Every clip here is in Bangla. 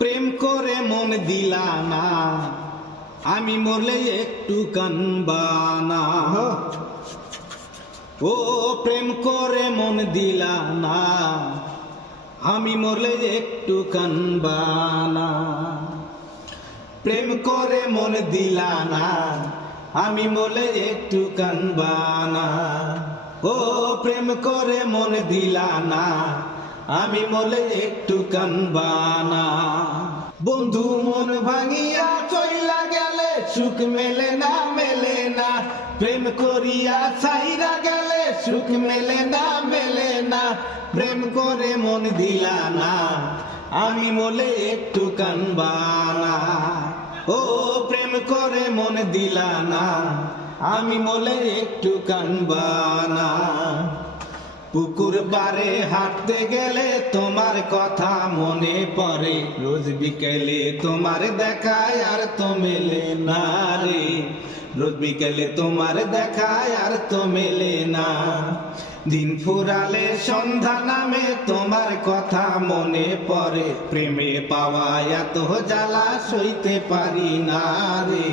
প্রেম করে মন দিলা না, আমি মরলে একটু কানবা না। ও প্রেম করে মন দিলা না, আমি মরলে একটু কানবা না। প্রেম করে মন দিলা না, আমি মরলে একটু কানবা না। ও প্রেম করে মন দিলা না, আমি মরলে একটু কানবা না। বন্ধু মন ভাঙিয়া চইলা গেলে সুখ মেলে না, মেলে না। প্রেম করিয়া ছাইরা গেলে সুখ মেলে না, মেলে না। প্রেম করে মন দিলা না, আমি মরলে একটু কানবা না। ও প্রেম করে মন দিলা না, আমি মরলে একটু কানবা না। পুকুর পাড়ে হাঁটতে গেলে তোমার কথা মনে পড়ে, রোজ বিকেলে তোমার দেখায় আর তো মেলে না রে। রোজ বিকেলে তোমার দেখায় আর তো মেলে না। দিন ফুরালে সন্ধ্যা নামে তোমার কথা মনে পড়ে, প্রেমে পাওয়া এত জ্বালা সইতে পারি না রে।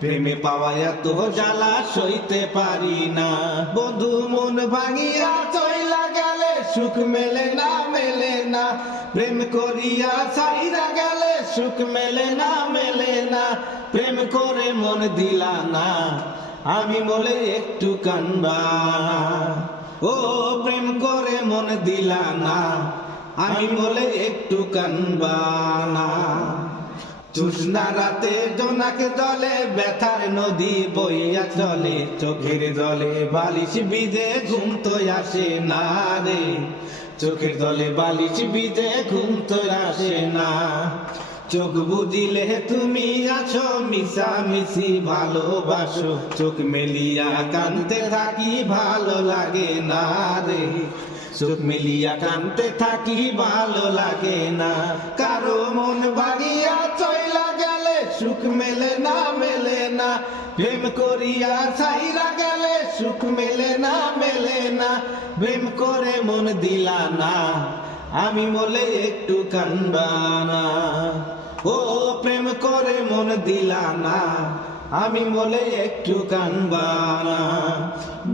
প্রেমে পাওয়া এত জ্বালা সইতে পারি না। বন্ধু মন ভাঙিয়া চইলা গেলে সুখ মেলে না, মেলে না। প্রেম করিয়া ছাইরা গেলে সুখ মেলে না, মেলে না। প্রেম করে মন দিলা না, আমি মরলে একটু কানবা না। ও প্রেম করে মন দিলা না, আমি মরলে একটু কানবা না। জোছনা রাতে জোনাক জলে ব্যথার নদী বইয়া চলে, চোখের জলে বালিশ ভিজে ঘুম তো আসে না রে। চোখের জলে বালিশ ভিজে ঘুম তো আসে না। চোখ বুঝিলে তুমি আছো মিশামিশি ভালোবাসো, চোখ মেলিয়া কানতে থাকি ভালো লাগে না রে। চোখ মেলিয়া কানতে থাকি ভালো লাগে না। কারো মন ভাঙিয়া চইলা গেলে সুখ মেলে না, মেলে না। প্রেম করিয়া ছাইরা গেলে সুখ মেলে না, মেলে না। প্রেম করে মন দিলা না, আমি মরলে একটু কানবা না। ও প্রেম করে মন দিলা না, আমি মরলে একটু কানবা না।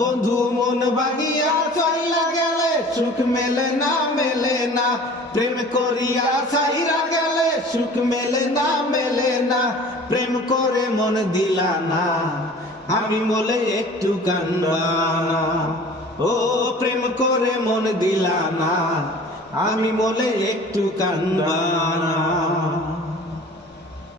বন্ধু মন ভাঙিয়া চইলা গেলে সুখ মেলে না, মেলে না। প্রেম করিয়া ছাইরা গেলে সুখ মেলে না, মেলে না। প্রেম করে মন দিলা না, আমি মরলে একটু কানবা না। ও প্রেম করে মন দিলা না, আমি মরলে একটু কানবা না।